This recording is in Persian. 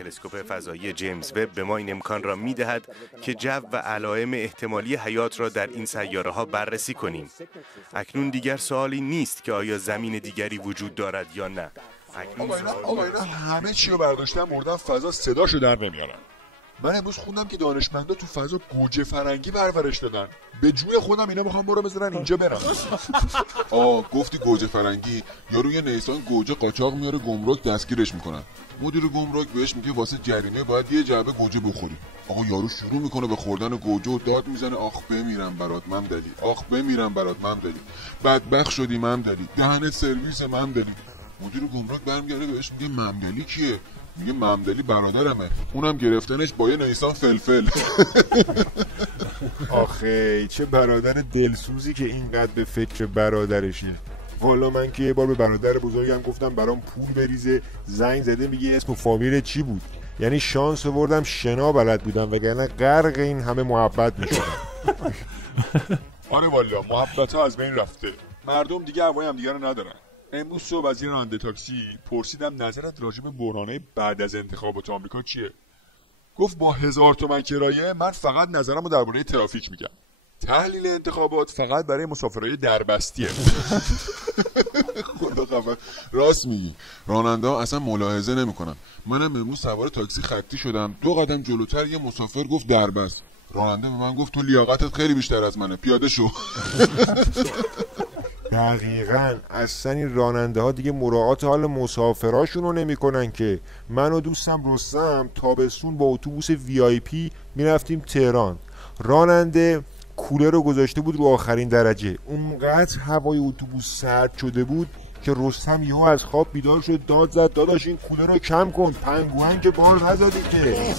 تلسکوپ فضایی جیمز وب به ما این امکان را می‌دهد که جو و علائم احتمالی حیات را در این سیاره‌ها بررسی کنیم. اکنون دیگر سوالی نیست که آیا زمین دیگری وجود دارد یا نه. آقا اینا همه چی رو برداشتن بردن فضا، صداشو در نمیارن. من امروز خوندم که دانشمندا تو فضا گوجه فرنگی پرورش دادن. به جون خودم اینا میخوام برو بذارن اینجا برم. گفتی گوجه فرنگی، یارو یه نیسان گوجه قاچاق میاره گمرک دستگیرش میکنن. مدیر گمرک بهش میگه واسه جریمه باید یه جعبه گوجه بخوری. آقا یارو شروع میکنه به خوردن گوجه و داد میزنه آخ بمیرم برات ممدلی، آخ بمیرم برات ممدلی، بدبخت شدی ممدلی، دهنت سرویس ممدلی. مدیر گمرک برمیگرده بهش میگه ممدلی کیه؟ میگه ممدلی برادرمه، اونم گرفتنش با یه نیسان فلفل. آخه چه برادر دلسوزی که اینقدر به فکر برادرشه. والا من که یه بار به برادر بزرگم گفتم برام پول بریزه، زنگ زده میگه اسم و فامیل چی بود. یعنی شانس آوردم شنا بلد بودم وگرنه غرق این همه محبت میشدم. آره والا محبت ها از بین رفته، مردم دیگه هوای هم دیگه رو ندارن. امروز صبح از یه راننده تاکسی پرسیدم نظرت راجع به بحرانه بعد از انتخابات آمریکا چیه؟ گفت با 1000 تومن کرایه من فقط نظرمو درباره ترافیک میگم. تحلیل انتخابات فقط برای مسافرای دربستیه. خدا خبر. راست میگی، راننده ها اصلا ملاحظه نمیکنن. منم امروز سوار تاکسی خطی شدم، 2 قدم جلوتر یه مسافر گفت دربست. راننده به من گفت تو لیاقتت خیلی بیشتر از منه، پیاده شو. دقیقاً. اصلا این راننده ها دیگه مراعات حال مسافراشون رو نمی کنن که. من و دوستم رستم تابستون با اتوبوس VIP میرفتیم تهران. راننده کولر رو گذاشته بود رو آخرین درجه. اونقدر هوای اتوبوس سرد شده بود که رستم یهو از خواب بیدار شد، داد زد داداش این کولر رو کم کن، پنگوئن که بار نزدی که.